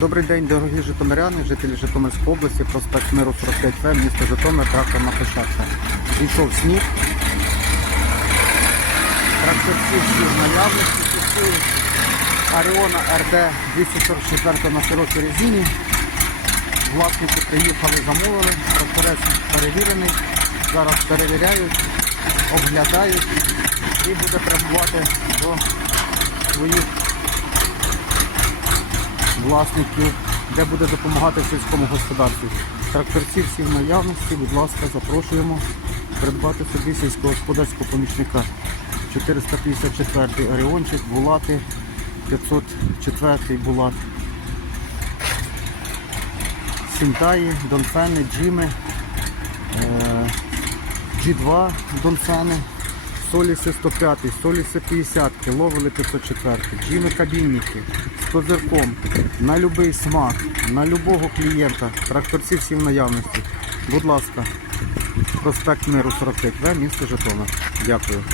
Добрий день, дорогі житомиряни, жителі Житомирської області, проспект Миру 45В, місто Житомир, тракторна площадка. Пішов сніг. Тракторці всі в наявності, всі Аріона РД 244 на широкій резині. Власники приїхали, замовили, тракторець перевірений. Зараз перевіряють, оглядають і буде прямувати до своїх власників, де буде допомагати сільському господарстві. Тракторці всі в наявності, будь ласка, запрошуємо придбати собі сільськогосподарського помічника. 454 Оріончик, Булати, 504 Булат. Сінтаї, Донфени, Джими, е, G2 Донфени, Соліси 105, Соліси 50, ловили 504, Джими кабінники з козирком, на будь-який смак, на любого клієнта, тракторці всі в наявності. Будь ласка, проспект Миру 45В, місто Житомир. Дякую.